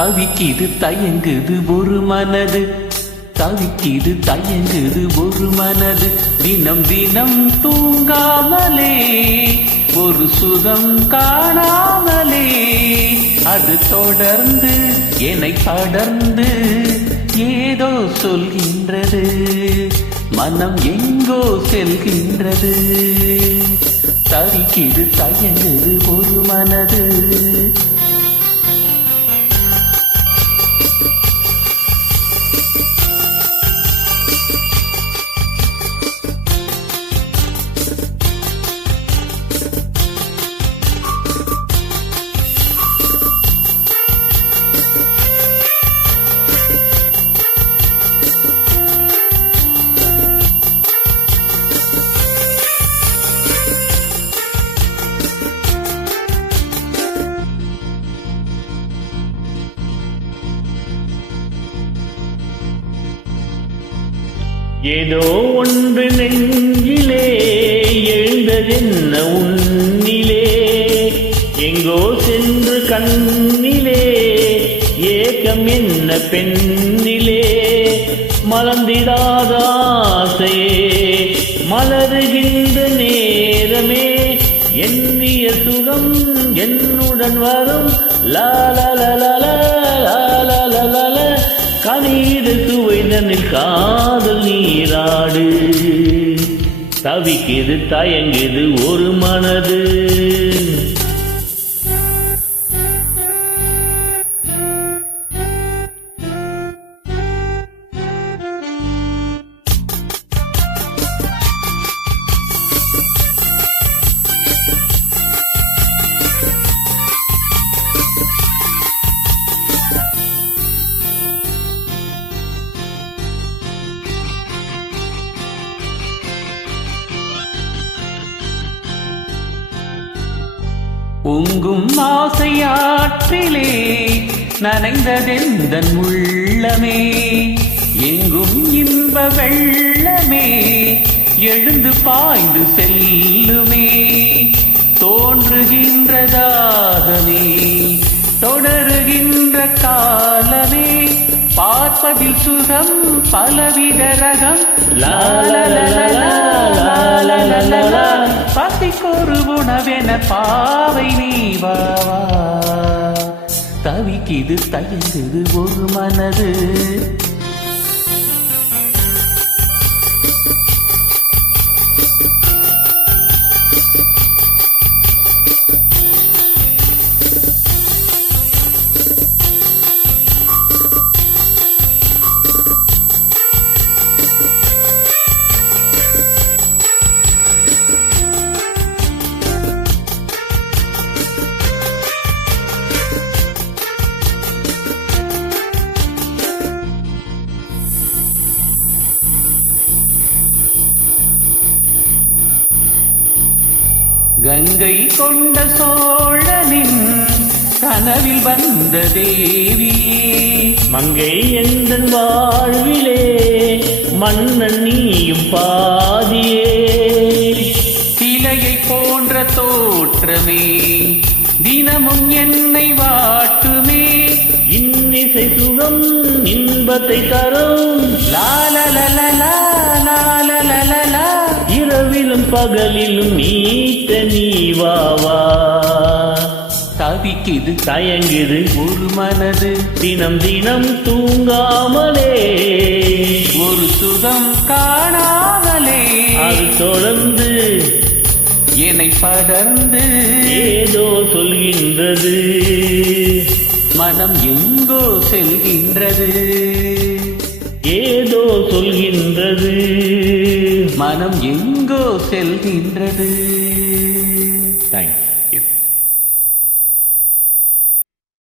தவிக்கிது தயங்குது ஒரு மனது, தவிக்கிது தயங்குது ஒரு மனது, தினம் தினம் தூங்காமலே ஒரு சுகம் காணாமலே, அது தொடர்ந்து என்னை படர்ந்து ஏதோ சொல்கின்றது, மனம் எங்கோ செல்கின்றது. தவிக்கிது தயங்குது ஒரு மனது. ஏதோ ஒன்று நெஞ்சிலே எழுந்ததென்ன உன்னிலே, எங்கோ சென்று கண்ணிலே ஏக்கம் என்ன பெண்ணிலே, மலர்ந்திடாத ஆசையே மலருகின்ற நேரமே, எண்ணிய சுகம் என்னுடன் வரும் லாலலலல லாலலலல, கனீது சுவைதனில் காதல் நீராடு, தவிக்கிது தயங்குது ஒரு மனது. பொங்கும் ஆசையாற்றிலே நனைந்ததெந்தன் உள்ளமே, எங்கும் இன்ப வெள்ளமே எழுந்து பாய்ந்து செல்லுமே, தோன்றுகின்ற தாகமே தொடருகின்ற காலமே, பார்ப்பதில் சுகம் பலவித ரகம் லாலலலலா, பசிக்கொரு உணவென பாவை நீ வாவா, தவிக்கிது தயங்குது ஒரு மனது. கங்கை கொண்ட சோழனின் கனவில் வந்த தேவியே, மங்கை எந்தன் வாழ்விலே மன்னன் நீயும் பாதியே, இலையை போன்ற தோற்றமே தினமும் என்னை வாட்டுமே, இன்னிசை சுகம் இன்பத்தை தரும் லாலலலலா லாலலலலா, இரவிலும் பகலிலும் நீத்த நீவாவா, தவிக்கிது தயங்குது ஒரு மனது, தினம் தினம் தூங்காமலே ஒரு சுகம் காணாமலே, அது தொடர்ந்து என்னை படர்ந்து ஏதோ சொல்கின்றது, மனம் எங்கோ செல்கின்றது, ஏதோ சொல்கின்றது, மனம் எங்கோ செல்கின்றது. தேங்க்ஸ்.